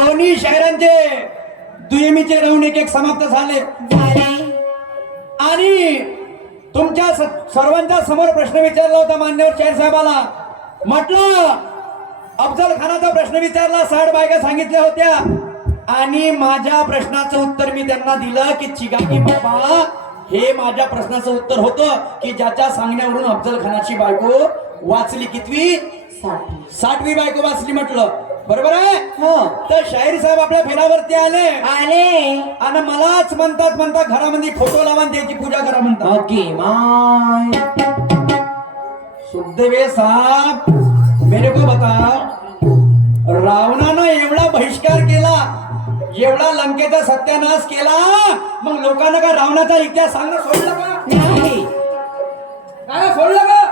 दोन्ही शहरांचे दुयमीचे राऊंड एक एक समाप्त झाले. आणि तुमच्या सर्वांच्या समोर प्रश्न विचारला होता मान्यवर शाहीर साहेबाला. म्हटलं अफजल खानाचा प्रश्न विचारला साठ बायका सांगितल्या होत्या. आणि माझ्या प्रश्नाचं उत्तर मी त्यांना दिलं की चिगागी बाबा हे माझ्या प्रश्नाचं उत्तर होतं की ज्याच्या सांगण्यावरून अफजल खानाची बायको वाचली कितवी? साठवी बायको वाचली म्हटलं. बरोबर आहे? हो. तर शाहीर साहेब आपल्या फेरावरती आले. आले. आणि मलाच म्हणतात म्हणतात घरामध्ये फोटो लावा आणि त्याची पूजा करा म्हणतात. ओके माय सुखदेवे साहब मेरे को बताओ रावणानं एवढा बहिष्कार केला एवढा लंकेचा सत्यानाश केला मग लोकांना का रावणाचा इतिहास सांगणं सोडलं का? नाही. काय सोडलं का?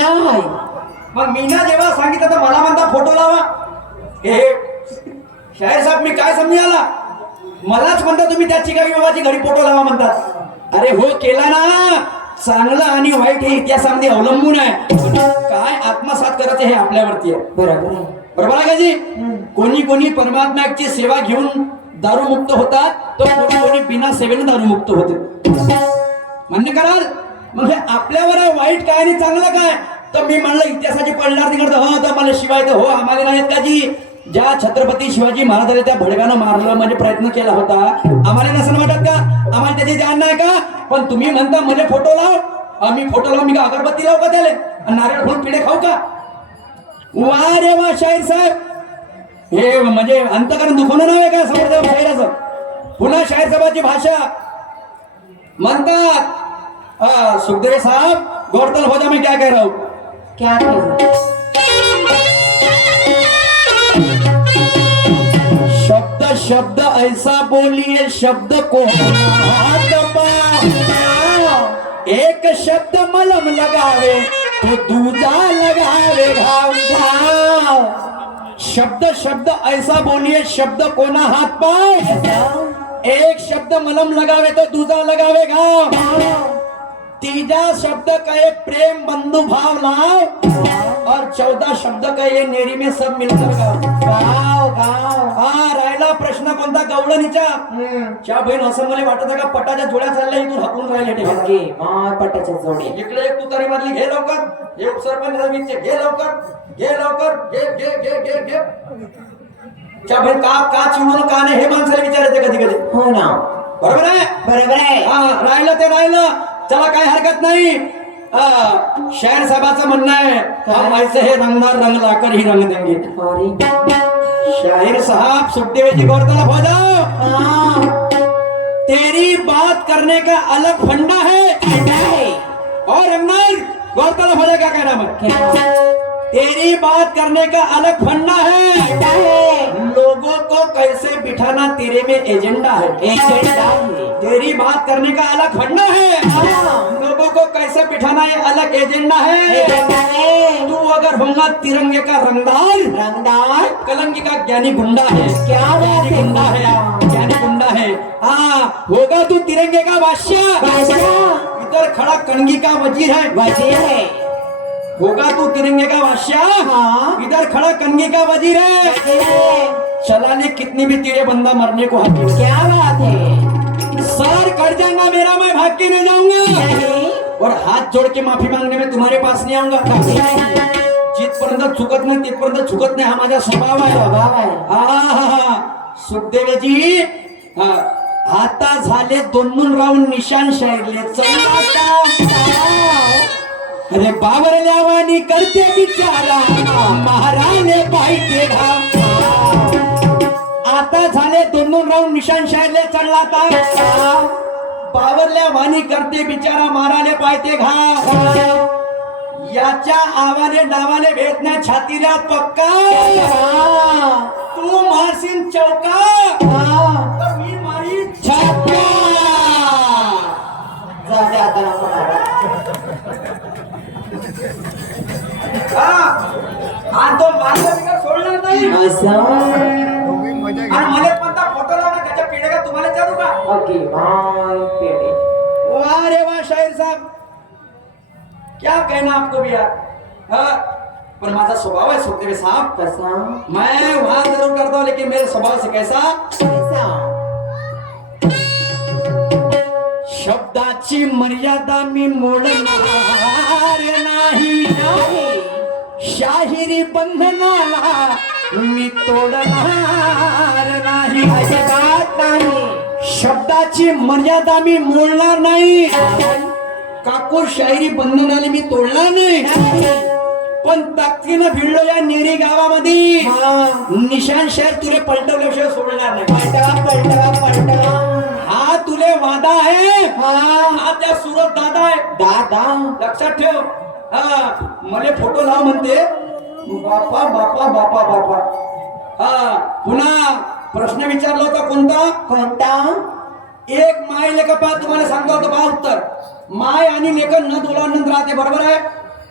नाही मग मीना जेव्हा सांगितलं तर मला म्हणता फोटो लावा. हे शाहीर साहेब मी काय समजी आला? मलाच म्हणता तुम्ही त्या चिकावी बाबाची घरी फोटो लावा म्हणतात अरे हो केला ना. चांगलं आणि वाईट हे इतिहासामध्ये अवलंबून आहे. काय आत्मसात करायचं हे आपल्यावरती आहे. बरोबर. बरोबर आहे का जी? कोणी कोणी परमात्म्याची सेवा घेऊन दारू मुक्त होतात तर कोणी कोणी बिना सेवेने दारू मुक्त होते. मान्य कराल? मग आपल्यावर वाईट काय आणि चांगलं काय? तर मी म्हणलं इतिहासाची पडणार तिकडं. हो तर मला शिवाय हो आम्हाला नाहीत का जी ज्या छत्रपती शिवाजी महाराजांनी त्या भडकानं मारलं म्हणजे प्रयत्न केला होता आम्हाला नसं वाटत का? आम्हाला त्याचे ज्ञान नाही का? पण तुम्ही म्हणता म्हणजे फोटो लाव. आम्ही फोटो लावून मी का अगरबत्ती लाव का त्याला? आणि नारळ फोडून पिढे खाऊ का? वा रे वा शाहीर साहेब. हे म्हणजे अंतकरण दुखवणं नव्हे का समोर शाहिराचं पुन्हा शाहीर साहेबाची भाषा. म्हणतात सुखदेव साहब गौरतल हो जा मैं क्या कह रहा हूँ। क्या कह करू शब्द शब्द ऐसा बोलिए शब्द को। एक शब्द मलम लगावे तो दूजा लगावे घाव घाव शब्द शब्द ऐसा बोलिए शब्द कोना हाथ पाए। एक शब्द मलम लगावे तो दूजा लगावे घाव तीजा शब्द कहे प्रेम बंधु भाव लाव और चौदा शब्द कहे नेरी में सब मिलकर गाव गाव हा राहिला प्रश्न कोणता? गवळणीचा. च्या बहीण असं मला वाटत का पटाच्या जोड्या चालल्या इथून हाकून राहिले ते. ओके माय पट्ट्याच्या जोडी इकडे एक तुतारी मधली घे लवकर. एक सरपंच रवीचे घे लवकर. घे लवकर. घे घे घे घे घे. च्या बहीण का का चिडून का नाही हे माणसाला विचारायचं कधी कधी हो ना. बरोबर आहे? बरोबर आहे. हा राहिलं ते राहिलं. चला काही हरकत नाही. शाहीर साहेबाचं म्हणणं आहे हम ऐसे हे रंगदार रंग लाकर ही रंग देंगे. शाहीर साहब सुखदेव जी गौरतलब हो. जाओ तेरी बात करने का अलग फंडा है. और रंगनार गौरतलब हो जाए क्या कहना मैं तेरी बात करने का अलग फंडा है. फंडा है. लोगों को कैसे बिठाना तेरे में एजेंडा है? एजेंडा है. तेरी बात करने का अलग फंडा है। हाँ। लोगों को कैसे बिठाना ये अलग एजेंडा है? तू अगर होगा तिरंगे का रंगदार रंगदार। कलंकी का ज्ञानी गुंडा है। क्या बात है। गुंडा है ज्ञानी गुंडा है। हाँ होगा तू तिरंगे का बादशाह इधर खड़ा कणगी का वज़ीर है। वज़ीर है। होगा तू तिरंगे का बादशाह हाँ। इधर खड़ा कणगी का वज़ीर है। है। चलाने कितनी भी तेरे बंदा मरने को क्या बात है। सर कट जाऊंगा मेरा मैं भाग के नहीं जाऊंगा। और हाथ जोड़ के माफी मांगने में तुम्हारे पास नहीं आऊंगा। नहीं जिथपर्यंत चुकत नाही तिथपर्यंत चुकत नाही हा माझा स्वभाव आहे स्वभाव आहे. सुखदेवजी हा. आता झाले दोन दोन राऊंड निशान शाहिरले. चल अरे बाबर ल्यावानी करते बिचारा. महाराने पाहिजे राहून निशान शाहिरले चढला आता बावरल्या वाणी करते बिचारा माराले पाहिजे घा. याच्या आवाने डावाने भेटण्या छातीला पक्का. तू मारशील चौका. तर मी मारी छक्का जाऊ आता नको मारू. हा आणि तो मार्ग बिगर सोडणार नाही. असं आणि मला कोणता फोटो लावला त्याच्या पिढ्या का तुम्हाला चालू का? ओके बाय पेढे वाह रे वाह शाहीर साहब. क्या कहना आपको भी यार हाँ, पर माझा स्वभाव है सुखदेव साहब. कसा? मैं वहां जरूर करता हूँ लेकिन मेरे स्वभाव से कैसा? कैसा? शब्दाची मर्यादा मी मोडणार नाही. शाहिरी बंधनाला मी तोडणार नाही. अजिबात नाही. शब्दाची मर्यादा मी मोडणार नाही. काकू शाहिरी बंधनाला मी तोडणार नाही. पण ताकदीनं भिडलो या नेरी गावामध्ये. निशान शहर तुले पलटवल्याशिवाय सोडणार नाही. पलटवा पलटवा पलटवा. हा तुले वादा आहे. हा त्या सुरत दादा आहे. दादा. लक्षात ठेव. हा मला फोटो लाव म्हणते. बापा बापा बापा बापा. हा पुन्हा प्रश्न विचारला होता कोणता? कोणता? एक माय लेखा पा तुम्हाला सांगतो होतो बा उत्तर. माय आणि लेखन न दोलानंद राहते बरोबर आहे?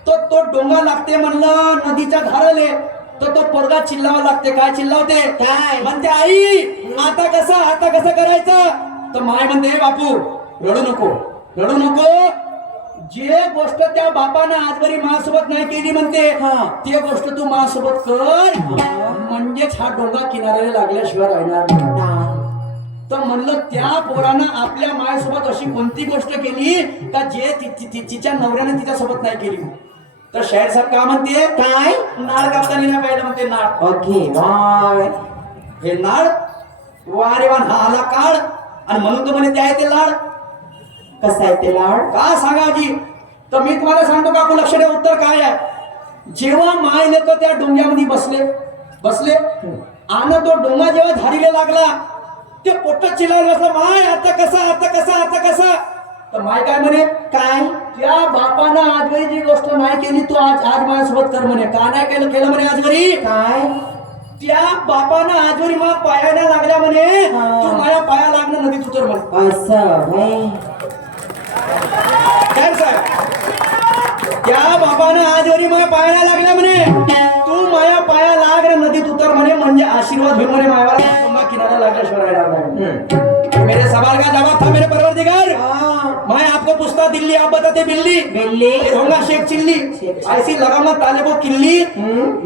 तो तो डोंगा लागते म्हणलं नदीच्या धारले तर तो पोरगा चिल्लावा लागते. काय चिल्लावते? काय? म्हणते आई आता कसं आता कसं करायचं? तर माय म्हणते "ए बापू रडू नको रडू नको. जे गोष्ट त्या बापानं आजवरी माझ्यासोबत नाही केली म्हणते हा. ते गोष्ट तू माझ्यासोबत कर म्हणजेच हा डोंगा किनाऱ्याला लागल्याशिवाय राहणार नाही. नाही. तर म्हणलं त्या पोरानं आपल्या मायसोबत अशी कोणती गोष्ट केली का जे तिच्या नवऱ्याने तिच्यासोबत नाही केली तर शाहीर साहेब का म्हणते काय नाळ कापता लिहिला पाहिजे म्हणते नाळ ओके हे नाळ वारे वान हा आला काळ आणि म्हणून तो म्हणे ते आहे ते लाड कसा आहे ते लाड? का सांगाजी तर मी तुम्हाला सांगतो का लक्ष द्या उत्तर काय आहे? जेव्हा माय लेक त्या डोंग्यामध्ये बसले. बसले? आणि तो डोंगा जेव्हा धारीला लागला ते पोट चिल्लायला बसला माय आता कसा आता कसा आता कसा? तर माय काय म्हणे काय? त्या बापानं आजवरी जी गोष्ट नाही केली तू आज आज माझ्यासोबत कर म्हणे. का नाही केलं केलं म्हणे आजवरी? काय? त्या बापानं आजवरी मला पायाला लागल्या म्हणे. हा. तू माझ्या पाया लागणं नदीत उतर म्हणे. काय साहेब त्या बाबानं आजवरी माझ्या पायाला लागल्या म्हणे. तू माया पाया लाग रे नदीत उतर म्हणे म्हणजे आशीर्वाद होईल म्हणे मायावर तुम्हा किनारा नाही. हम्म. मेरे सवाल का जवाब था मेरे परवरदिगार? हाँ, मैं आपको पूछता दिल्ली आप बताते बिल्ली. बिल्ली? होगा शेख चिल्ली। ऐसी लगामा तालिबो किल्ली.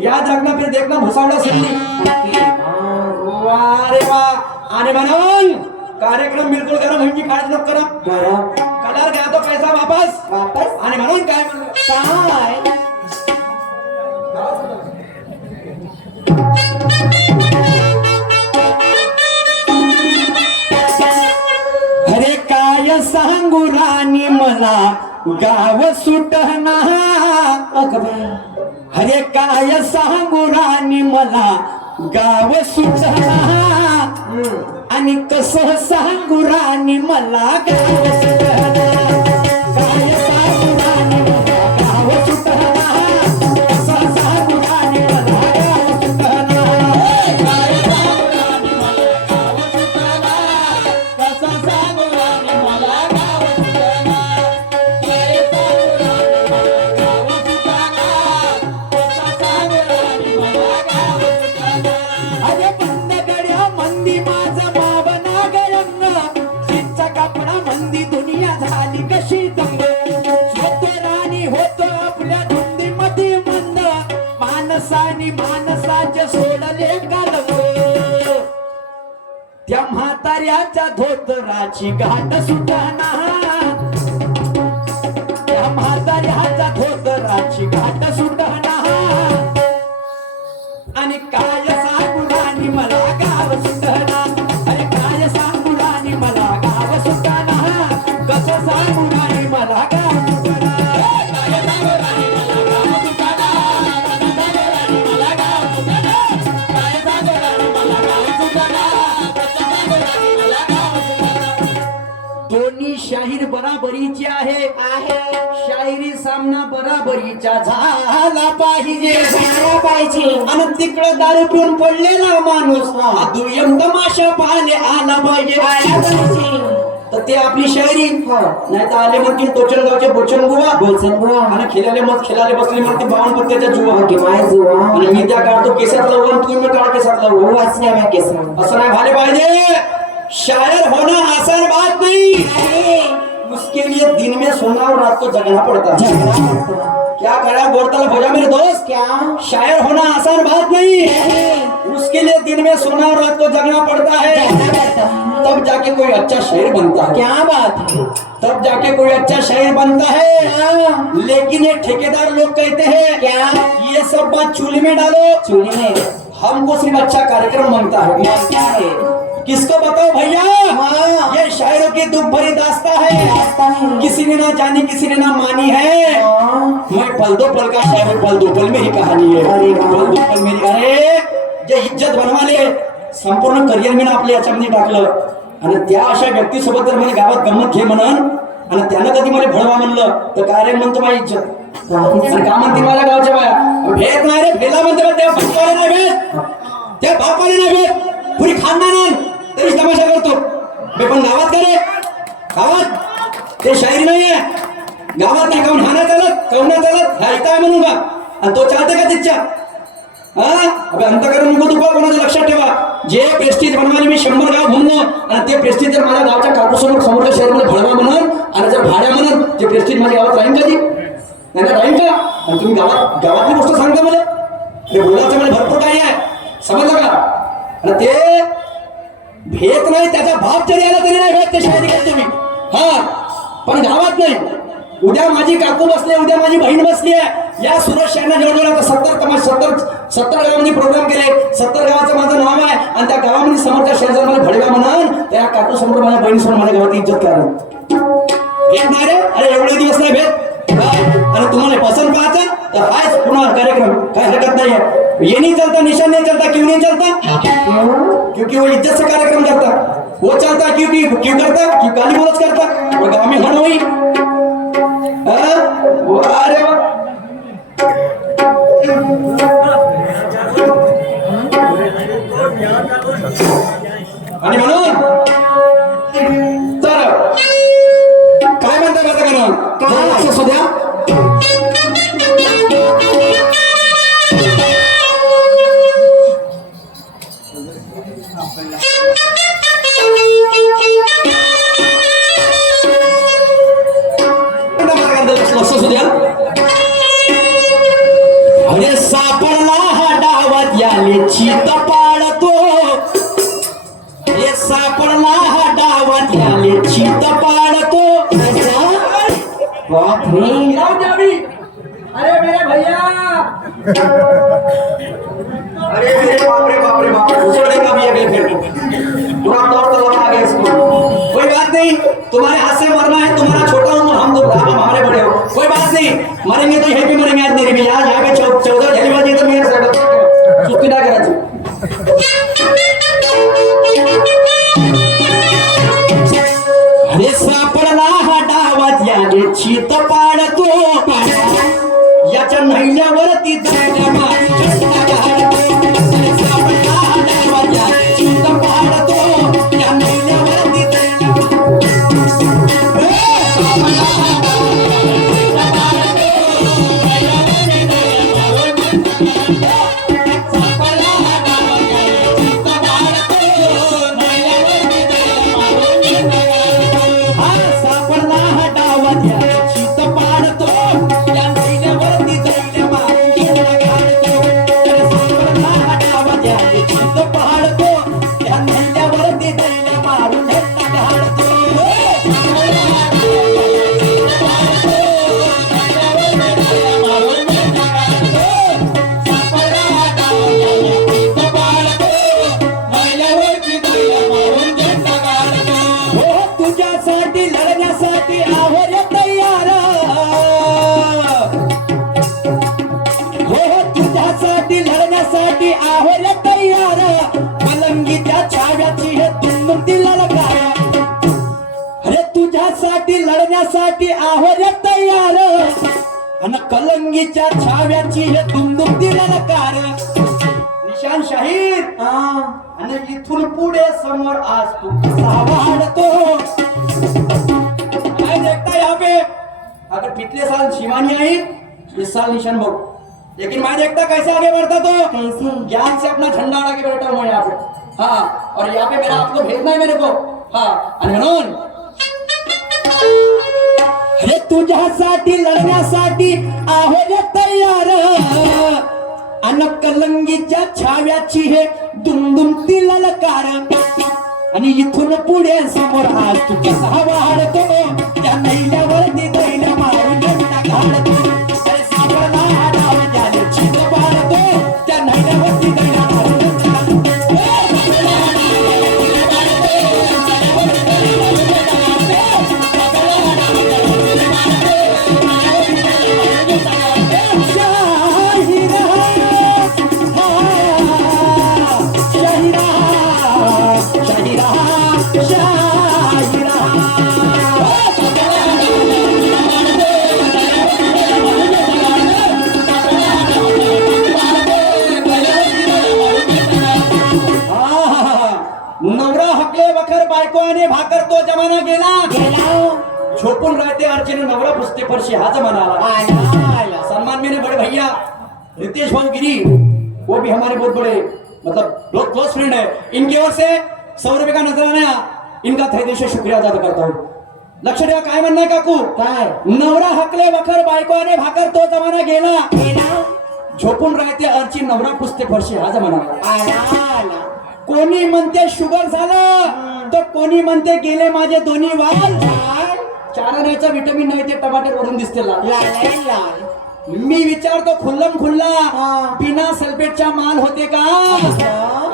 याद रखना फिर देखना भुसावड़ा सिल्ली. वाह. रे वाह. आने म्हणून कार्यक्रम बिलकुल करा म्हणजे काळजी नको करा. गरम कलर घ्या तो पैसा वापस. वापस? आणि म्हणून काय काय? अरे काय सांगू राणी मला? गाव सुटना. अरे काय सांगू राणी मला? गाव हम्म. आणि कसं सांगू राणी मला गाव सुटना म्हाताऱ्याच्या धोतराची घाट सुटणार सामना बराबरीचा झाला पाहिजे. झाला पाहिजे. आणि तिकडं दारू पिऊन पडलेला माणूस हा. दुय्यम तमाशा पाहणे आला पाहिजे. आला पाहिजे. तर ते आपली शायरी हो. नाही तर आले म्हणतील टोचनगावचे बोचन बुवा बोचन बुवा. आणि खेळाले मत खेळाले बसले म्हणते बावन पत्त्याच्या जुवा की माय जुवा. आणि मी त्या काढतो केसातला वन तुम्ही काढा केसातला हो वन वाचल्या म्या केस. असं नाही झाले पाहिजे शायर होना आसान बात नहीं. उसके लिए दिन में सोना और रात को जगना पड़ता है। क्या करा गोरतल भोजा मेरे दोस्त क्या? शायर होना आसान बात नहीं। उसके लिए दिन में सोना और रात को जगना पड़ता है। तब जाके कोई अच्छा शायर बनता है। क्या बात है? तब जाके कोई अच्छा शायर बनता है। हाँ, लेकिन ये ठेकेदार लोग कहते हैं क्या? ये सब बात चूल्हे में डालो। चूल्हे में। हमको सिर्फ़ अच्छा कार्यक्रम बनता है। है? किसको बताओ भैया? हाँ। ये शायरों की दुख भरी दास्ता है। किसी ने ना जानी किसी ने ना मानी है। मैं पल दो पल का शायर पल दो पल मेरी कहानी है. पल दो पल मेरी अरे जे इज्जत बनवाले संपूर्ण करिअर मी आपल्या याच्यामध्ये टाकलं। आणि त्या अशा व्यक्तीसोबत जर मला गावात गंमत घे म्हणून आणि त्यानं कधी मला भडवा म्हणलं तर काय रे म्हणतो माझी इज्जत? का? म्हणते माझ्या गावच्या बाया? भेट नाही रे भेला म्हणते त्या बापाला नाही भेट त्या बापाला नाही भेट पुरी खानदान तरीच तमाशा करतो. मी पण गावात का रे गावात ते शायरी आहे गावात नाही काऊन हाना चालत काऊन चालत? ह्या म्हणून का आणि तो चालते का तिच्या हा? अंतकरण नको तुका कोणाचं लक्षात ठेवा. जे प्रेस्टीज बनवायला मी शंभर गाव घुमणं आणि ते प्रेस्टीज जर माझ्या गावच्या काकूसमोर समोरच्या शहरामध्ये भळवा म्हणून आणि जर भाड्या म्हणून ते प्रेस्टीज माझ्या गावात राहीन कधी? नाही ना राहीन का? आणि तुम्ही गावात गावातली गोष्ट सांगता मला? ते बोलायचं मला भरपूर काही आहे. समजलं का? आणि ते भेट नाही त्याचा भाव जरी आला तरी नाही भेट ते शायरी करतो मी हा पण गावात नाही. उद्या माझी काकू बसली उद्या माझी बहीण बसली आहे. या सुरेश यांना जवळजवळ आता सत्तर तमाश सत्तर सत्तर गावामध्ये प्रोग्राम केले. सत्तर गावाचं माझं नाव आहे. आणि त्या गावामध्ये समोरच्या शेजार मला भडगा म्हणून त्या काकू समोर माझ्या बहिणीसमोर माझ्या गावात इज्जत करा भेट नाही रे. अरे एवढे दिवस नाही भेट. आणि तुम्हाला पसंत पाहायचं तर हायच पुन्हा कार्यक्रम. काय हरकत नाही आहे ये नहीं चलता निशान नहीं चलता क्यों नहीं चलता? क्योंकि वो इज्जत से कार्यक्रम करता। वो चलता क्योंकि क्यों करता? क्यों गाली गलौज करता। वो गाँव में होना हुई हाँ? अरे वाह आणि म्हणून तर काय म्हणता माझं असू द्या. लक्ष लक्ष असू द्या. अरे सापडला हा डावात याले चित पाळतो सापडला हा डावात याले चित पाळतो बाप रे. अरे मेरे भैया. अरे मेरे बाप रे लढण्यासाठी आहोर तयार. पलंगीच्या छाव्याची हे तुंबती ललकार. अरे तुझ्यासाठी लढण्यासाठी आहोर तयार. आणि कलंगीच्या छाव्याची हे तुंबती ललकार. निशान शाहीर. हा. आणि इथून पुढे समोर आज तू कसा वाढतो? काय देखता यहाँ पे अगर पिछले साल शिवानी आई इस साल निशान भाऊ लेकिन मैं देखता कैसे आगे बढ़ता तो? ज्ञान से अपना झंडा लगा के बैठा हूँ यहाँ पे। हाँ और यहाँ पे मेरा आपको भेजना है मेरे को। हाँ आणि म्हणून अरे तुझ्यासाठी लढण्यासाठी आहे रे तयार। अन कलंगीच्या छाव्याची हे दुमदुमती ललकार आणि इथून पुढे समोर आज तू कसा वाढतो त्या इनकी ओर से सौ रुपए का नजराना इनका तहे दिल से शुक्रिया अदा करता हूँ। लक्ष ठेवा काय म्हणणं आहे काकू। काय? नवरा हकले वखर बायको आणि भाकर तो जमाना गेला। झोपून राहते अर्ची नवरा पुसते फरशी हा जमाना कोणी म्हणते शुगर झालं तर कोणी म्हणते गेले माझे दोन्ही वाल. चारण्याचं विटॅमिन नाही ते टमाटर वरून दिसते लाल लाल. मी विचारतो खुल्लम खुल्ला. बिना सल्फेटचा माल होते का.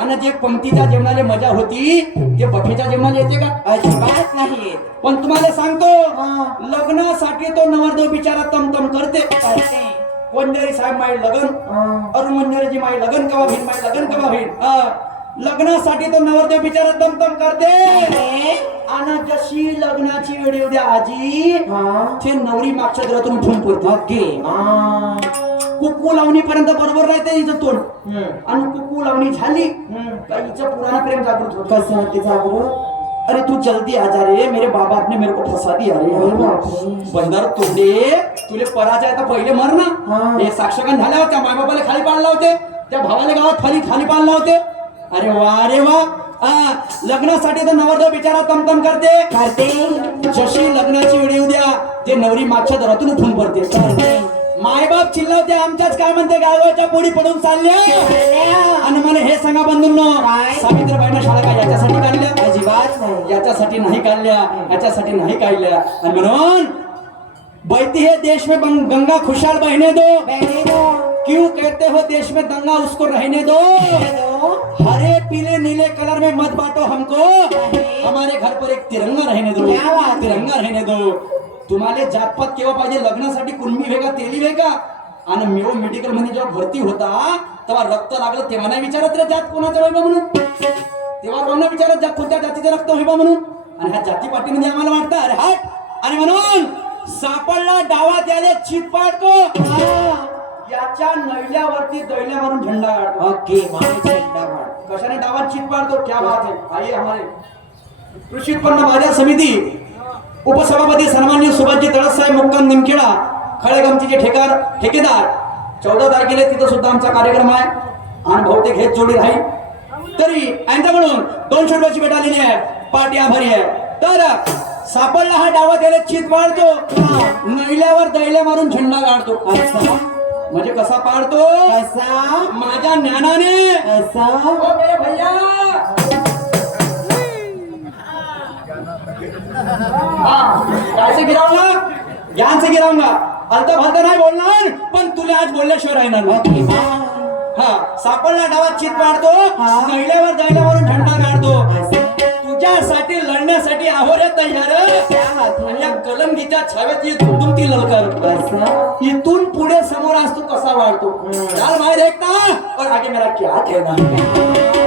आणि जे पंक्तीच्या जेवणाला मजा होती ते बफेच्या जेवणाला येते का अजिबात नाही पण तुम्हाला सांगतो. लग्नासाठी तो नवरदेव बिचारा तमतम करते करते कोणतरी साहेब माई लगन. अरुण मंजरीजी माई लगन कवा भीन माई लगन कवा भीन हा. लग्नासाठी तो नवरदेव बिचारा तमतम करते. आणि जशी लग्नाची वेळ येऊ द्या आजी. हा. ते नवरी मागच्या घरातून उठून पडते. ओके. हा. कुकू लावणी पर्यंत बरोबर राहते हिचं तोंड. आणि कुकू लावणी झाली. का हिचं पुराणा प्रेम जागृत होत? कसं होते जागरूक अरे तू जल्दी आ जा रे. मेरे बाबा आपने मेरे को फंसा दिया रे. बापरे. बंदर तोंडे. तुले पराजय तर पहिले मर ना हा. हे साक्षगण झाल्या होत्या. मायबापाला खाली पाडला होते. त्या भावाला गावात खाली खाली पाडला होते. अरे वा रे वा. लग्नासाठी तर नवरदेव बिचारा तमतम करते. करते. जशी लग्नाची वेळ येऊ द्या ते नवरी मागच्या दरातून उठून पडते. मायबाप चिल्लावते आमच्याच काय म्हणते गावाच्या पोडी पडून चालल्या. आणि मला हे सांगा बंधूंनो? सावित्रीबाईनं शाळा काय याच्यासाठी काढल्या? अजिबात याच्यासाठी नाही काढल्या याच्यासाठी नाही काढल्या. आणि म्हणून बैती है देश में गंगा दो बहने दो क्यों कहते हो देश में दंगा उसको रहने दो? हरे पीले नीले कलर में मत बांटो हमको। हमारे घर पर एक तिरंगा रहने दो? तिरंगा रहने दो। तुम्हाला जातपात केव्हा पाहिजे? लग्नासाठी कुणबी वेगा तेली वेगा आणि मिओ मेडिकलमध्ये जेव्हा भरती होता तेव्हा रक्त लागलं तेव्हा नाही विचारत रे जात कोणाचं वैभव म्हणून. तेव्हा कोण विचारत जात कोणत्या जातीचं रक्त वैभव म्हणून. आणि ह्या जाती पाटीमध्ये आम्हाला वाटतं अरे हट! आणि म्हणून सापडला डावात याले चित पाडतो. याच्या नैल्यावरती दैल्या मारून झेंडा काढतो. ओके झेंडा काढ. कशाने डावात चित पाडतो क्या बात है आइए हमारे. कृषी उत्पन्न बाजार समिती उपसभापती सन्मान्य सुभाषजी तळस साहेब मुक्काम निमखेडा खळेगमचे ठेकार ठेकेदार चौदा तारखेला तिथं सुद्धा आमचा कार्यक्रम आहे. आणि बहुतेक हेच जोडी राहील. तरी यांच्याकडून दोनशे रुपयाची भेट आलेली आहे. पार्टी आभारी आहे. तर सापडला हा डावा त्याला चित पाडतो नैल्यावर दैल्या मारून झेंडा काढतो. म्हणजे कसा पाडतो? माझ्या ज्ञानाने. भैया. हाँ, गिराऊंगा ज्ञान से गिराऊंगा अलता फालता नाही बोलणार पण तुला आज बोलल्याशिवाय राहणार नाही. ओके हा सापडला डावात चित पाडतो हा. नैल्यावर दैल्यावरून झंडा काढतो असा तुझ्यासाठी लढण्यासाठी आहो रे तयार. आणि है या कलंगीच्या छाव्यात ये तुमती ललकार इथून पुढे समोर असतो कसा वाढतो. यार माय देखता और आगे मेरा क्या कहना राहिल्या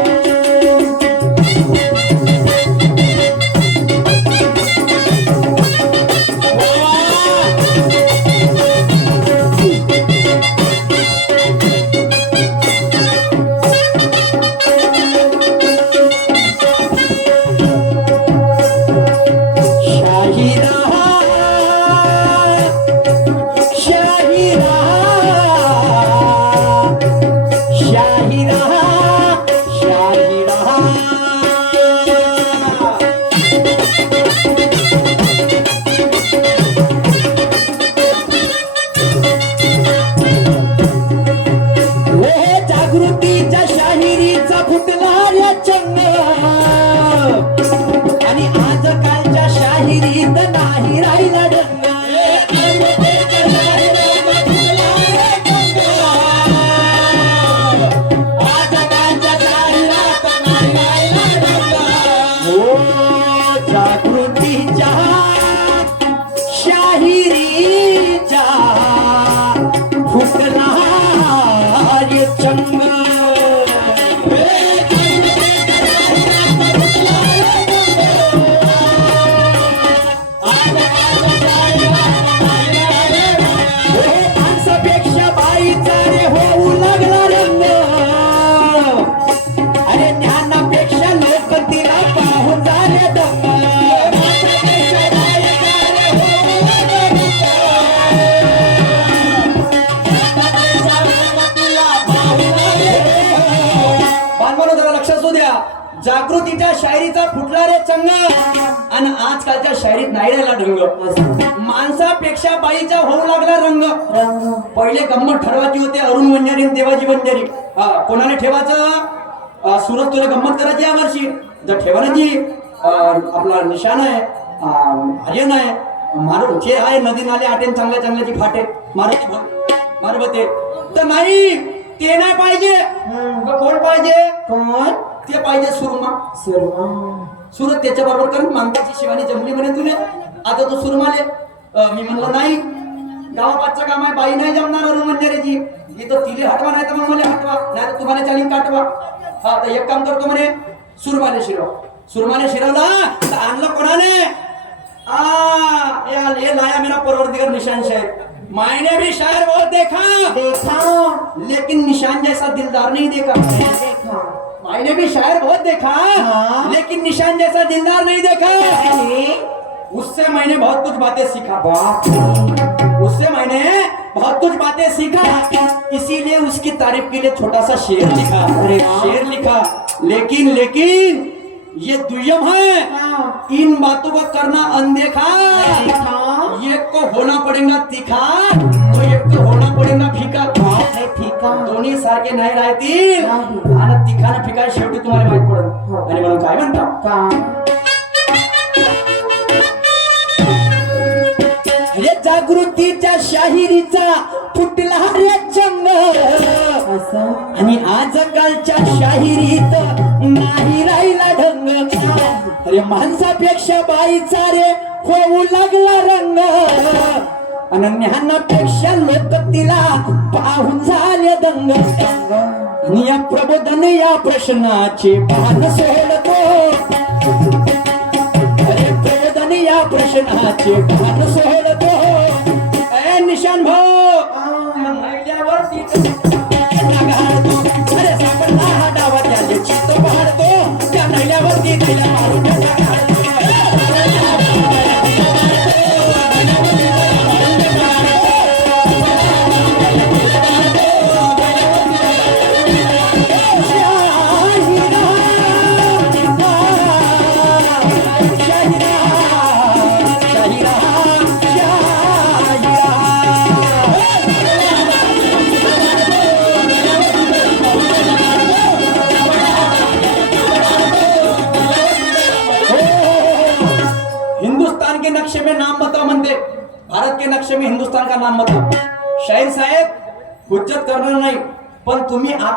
राहिला ढंग. माणसापेक्षा बाईचा होऊ लागला रंग. पहिले गंमत ठरवायची होते अरुण वंजारी आणि देवाजी वंजारी. हा कोणाला ठेवायचं? अं, सूरज तुला गंमत करायची या वर्षी. जर ठेवायची आपला निशाण आहे आर्यन आहे मारू जे आहे नदी नाले आटेन चांगल्या चांगल्याची फाटे. मारुती भट, मारबते तर नाही ते नाही पाहिजे. कोण पाहिजे? कोण? ते पाहिजे सुरमा. सुरमा. सुरत त्याच्या बरोबर कारण मांगताची शिवानी जमली म्हणे तुले. आता तू सुरमाले मी म्हणलं नाही गावापाठचं काम आहे बाई नाही जमणार मंदिराची. इथं तिले हटवा नाही तर मग मला हटवा नाही तर तुम्हाला चालीन काटवा हा तर एक काम करतो म्हणे सुरमाले शिरव. सुरमाले शिरवला तर आणलं कोणाने? आ या लाया मेरा परवरदिगर निशान शायर मायने भी शायर बहुत देखा. देखा. लेकिन निशान जैसा दिलदार नहीं देखा. देखा? मायने भी शायर बहुत देखा हाँ। लेकिन निशान जैसा दिलदार नहीं देखा। उससे मैंने बहुत कुछ बातें सीखा। उससे मैंने बहुत कुछ बातें सीखा। इसीलिए उसकी तारीफ़ के लिए छोटा सा शेर लिखा। अरे शेर लिखा। लेकिन लेकिन ये दुयम है। हाँ। इन बातों को करना अनदेखा। देखा एक को होना पड़ेगा तीखा। दोन्ही सारखे नाही राहतील. आणि तिखाने फिका शेवटी तुम्हाला माहीत पडेल. हो. आणि म्हणून काय म्हणता? का? रे जागृतीच्या शाहिरीचा फुटला रे चंग. आणि आजकालच्या शाहिरीत नाही राहिला ढंग. अरे माणसापेक्षा बाईचा रे होऊ लागला रंग. आणि लोक तिला पाहून झाले दंग. आणि या प्रबोधन या प्रश्नाचे पान सोडतो. अरे प्रबोधन या प्रश्नाचे पान सोडतो. अरे निशान भाऊ. महिल्यावर अरे सापडला हा डावा त्याचे चित्त पाहतो. त्या महिल्यावरती तिला मारून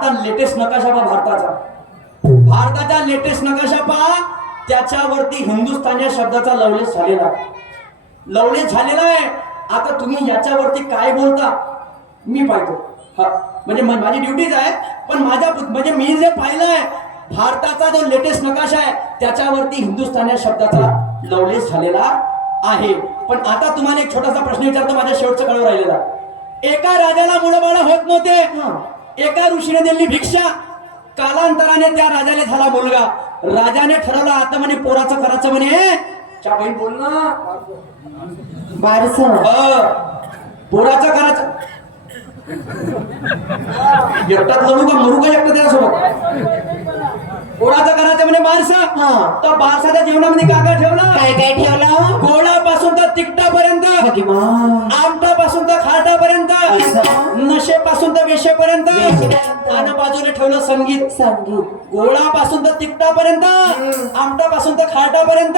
आता लेटेस्ट नकाशा पहा भारताचा. भारताचा लेटेस्ट नकाशा पहा त्याच्यावरती हिंदुस्थान या शब्दाचा लवलेश झालेला. लवलेस लवलेश झालेला आहे. आता तुम्ही याच्यावरती काय बोलता? मी पाहतो. हा म्हणजे माझी ड्युटीज आहे पण माझ्या म्हणजे मी जे पाहिलं आहे भारताचा जो लेटेस्ट नकाशा आहे त्याच्यावरती हिंदुस्थान या शब्दाचा लवलेश झालेला आहे. पण आता तुम्हाला एक छोटासा प्रश्न विचारतो माझ्या शेवटचं कळव राहिलेला. एका राजाला मुळबाळ होत नव्हते. एका ऋषीने दिली भिक्षा. कालांतराने त्या राजाने झाला मुलगा. राजाने ठरवलं आता म्हणे पोराचं करायचं म्हणे. च्या बहीण बोल ना. बारस. पोराचं करायचं. एकटाच लढू का? मरू का एकटं त्यासोबत पोराचं करायचं म्हणे बारसा. हा. तर बारसाच्या जेवणामध्ये काय काय ठेवलं? काय काय ठेवलं? गोडापासून तर तिकटापर्यंत भगवान आमटापासून तर खाटापर्यंत? नशेपासून तर वेशेपर्यंत. आणि बाजूने ठेवलं संगीत. संगीत. गोळापासून तर तिकटापर्यंत आमटापासून तर खाटापर्यंत?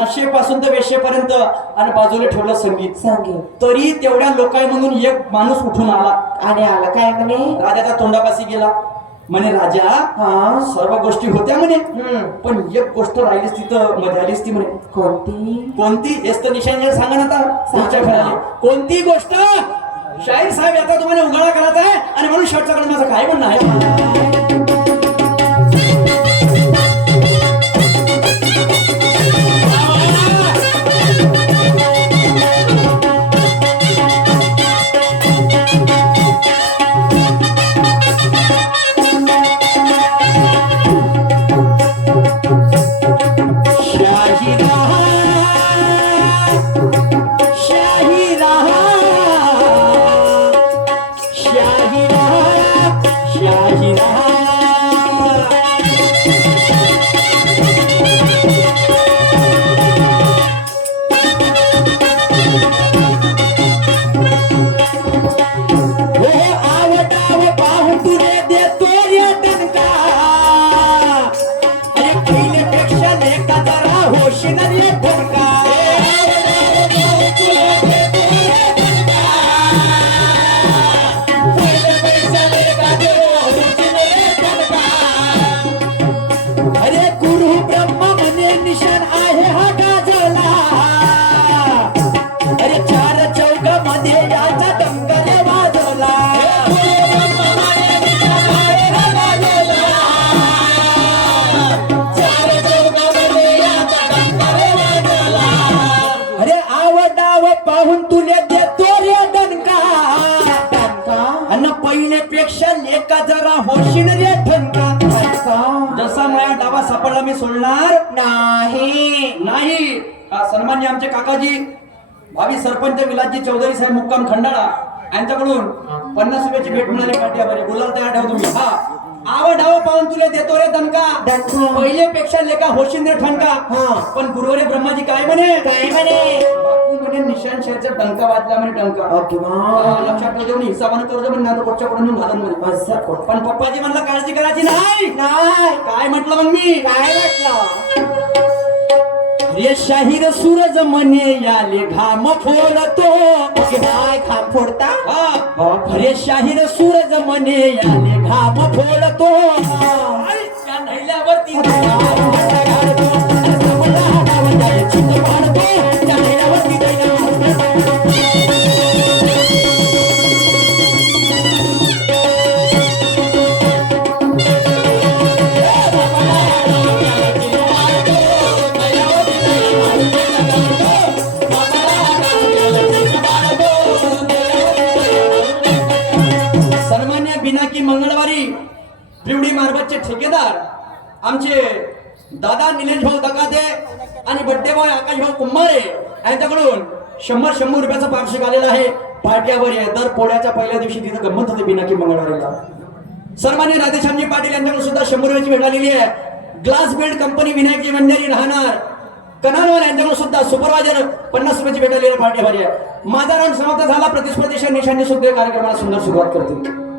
नशेपासून तर वेशेपर्यंत आणि बाजूला ठेवलं संगीत. संगीत. तरी तेवढ्या लोकाय म्हणून एक माणूस उठून आला. आणि आलं काय म्हणे? राजाच्या तोंडापाशी गेला. म्हणे राजा हा. सर्व गोष्टी होत्या म्हणे. पण एक गोष्ट राहिलीच तिथं मजा आलीच ती म्हणे. कोणती? कोणती? हेच तर निशाण सांगा ना आता. कोणती गोष्ट? शाहीर साहेब याचा तुम्हाला उघडा करायचा आहे आणि म्हणून शेवटच्याकडे माझं काय म्हणणं आहे? जरा होशीन रे ठणका. का? जसा माझ्या डावा सापडला मी सोडणार नाही. नाही. हा सन्मान्य आमचे काकाजी भावी सरपंच विलासजी चौधरी साहेब मुक्काम खंडाळा यांच्याकडून पन्नास रुपयाची भेट मिळाली पाठ्यावर गुलाल तयार ठेव तुम्ही. हा. आव डाव पाहून तुला देतो रे दणका. दणका. पहिले पेक्षा लेखा होशिंदे ठणका. हा. पण गुरुवारी ब्रह्माजी काय म्हणे? काय म्हणे? म्हणे निशान शेरचा डंका वाजला म्हणे डंका. ओके हा, मग. लक्षात ठेवतो म्हणे हिसाबानं करतो म्हणे नाही पुढच्या कडून घालून म्हणे. कोण? पण पप्पाजी म्हणलं काळजी करायची नाही. काय म्हटलं मग मी? काय म्हटलं? रे शाहीर सूरज म्हणे याले घाम फोडतो. काय खांब फोडता? अरे शाहीर सूरज म्हणे याले घाम फोडतो. शंभर शंभर रुपयाचा पार्श्विक आलेला आहे. पाट्यावर आहे. दर पोळ्याच्या पहिल्या दिवशी तिथं गंमत होते बिनाकी मंगळवारीला. सन्मान्य राधेश्यामजी पाटील यांच्याकडून सुद्धा शंभर रुपयाची भेट आलेली आहे. ग्लास बिल्ड कंपनी विनायकजी मंदिरी राहणार. कनालवार यांच्याकडून सुद्धा सुपरवायझर पन्नास रुपयाची भेट आलेली आहे. पाट्यावर आहे. माझा राऊंड समाप्त झाला. प्रतिस्पर्धीच्या निशांनी सुद्धा कार्यक्रमाला सुंदर सुरुवात करतील.